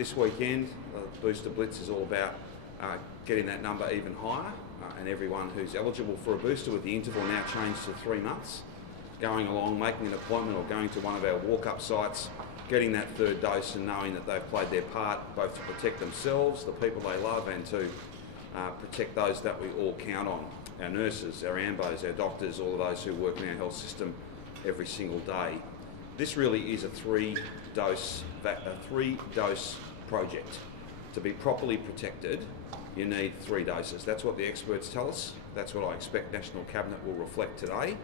This weekend, the Booster Blitz is all about getting that number even higher, and everyone who's eligible for a booster, with the interval now changed to 3 months, going along, making an appointment or going to one of our walk-up sites, getting that third dose and knowing that they've played their part both to protect themselves, the people they love, and to protect those that we all count on. Our nurses, our ambos, our doctors, all of those who work in our health system every single day. This really is a three-dose project. To be properly protected, you need 3 doses. That's what the experts tell us. That's what I expect National Cabinet will reflect today.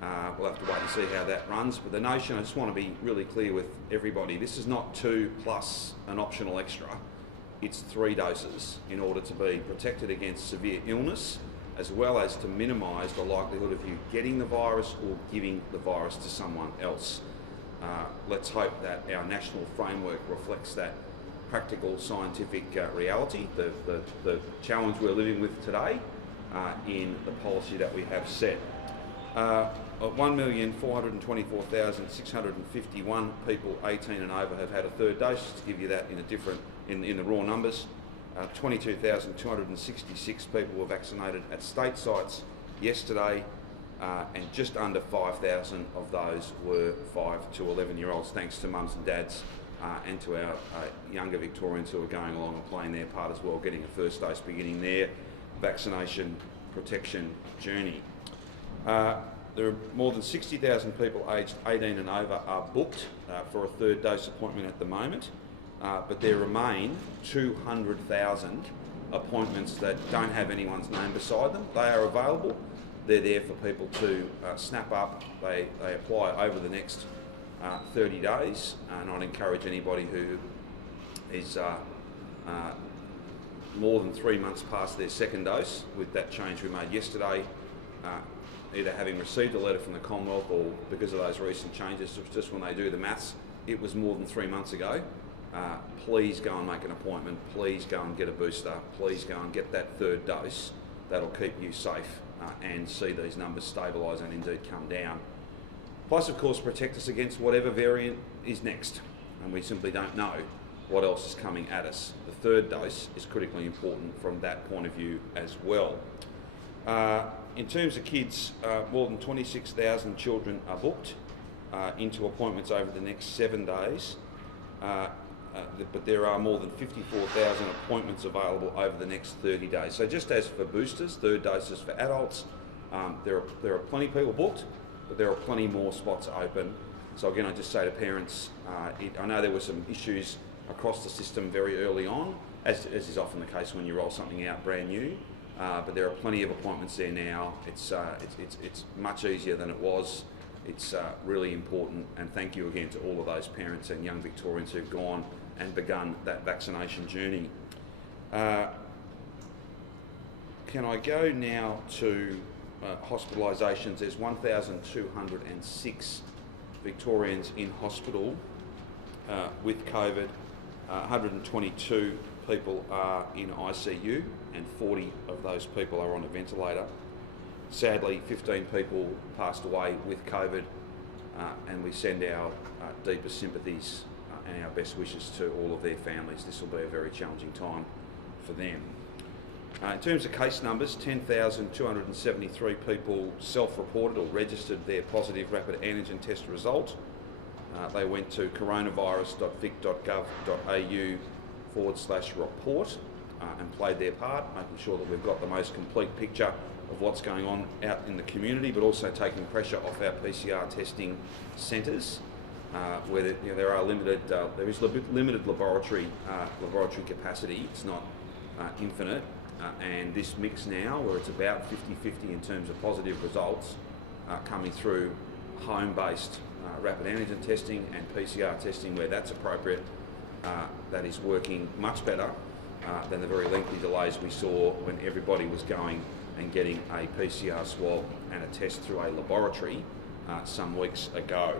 We'll have to wait and see how that runs. But the notion, I just want to be really clear with everybody, this is not 2 plus an optional extra. It's 3 doses in order to be protected against severe illness, as well as to minimise the likelihood of you getting the virus or giving the virus to someone else. Let's hope that our national framework reflects that practical scientific reality, the challenge we're living with today in the policy that we have set. 1,424,651 people 18 and over have had a third dose, to give you that in the raw numbers. 22,266 people were vaccinated at state sites yesterday, and just under 5,000 of those were 5 to 11-year-olds, thanks to mums and dads and to our younger Victorians who are going along and playing their part as well, getting a first dose, beginning their vaccination protection journey. There are more than 60,000 people aged 18 and over are booked for a third dose appointment at the moment, but there remain 200,000 appointments that don't have anyone's name beside them. They are available. They're there for people to snap up. They apply over the next 30 days, and I'd encourage anybody who is more than 3 months past their second dose, with that change we made yesterday, either having received a letter from the Commonwealth or because of those recent changes, just when they do the maths, it was more than 3 months ago. Please go and make an appointment. Please go and get a booster. Please go and get that third dose. That'll keep you safe and see these numbers stabilise and indeed come down. Plus, of course, protect us against whatever variant is next, and we simply don't know what else is coming at us. The third dose is critically important from that point of view as well. In terms of kids, more than 26,000 children are booked into appointments over the next 7 days, but there are more than 54,000 appointments available over the next 30 days. So just as for boosters, third doses for adults, there are plenty of people booked, but there are plenty more spots open. So again, I just say to parents, I know there were some issues across the system very early on, as is often the case when you roll something out brand new. But there are plenty of appointments there now. It's much easier than it was. It's really important, and thank you again to all of those parents and young Victorians who've gone and begun that vaccination journey. Can I go now to hospitalisations? There's 1,206 Victorians in hospital with COVID. 122 people are in ICU, and 40 of those people are on a ventilator. Sadly, 15 people passed away with COVID, and we send our deepest sympathies and our best wishes to all of their families. This will be a very challenging time for them. In terms of case numbers, 10,273 people self-reported or registered their positive rapid antigen test result. They went to coronavirus.vic.gov.au/report and played their part, making sure that we've got the most complete picture of what's going on out in the community, but also taking pressure off our PCR testing centres, where there is limited laboratory capacity. It's not infinite, and this mix now, where it's about 50-50 in terms of positive results coming through home-based rapid antigen testing and PCR testing where that's appropriate, that is working much better than the very lengthy delays we saw when everybody was going and getting a PCR swab and a test through a laboratory some weeks ago.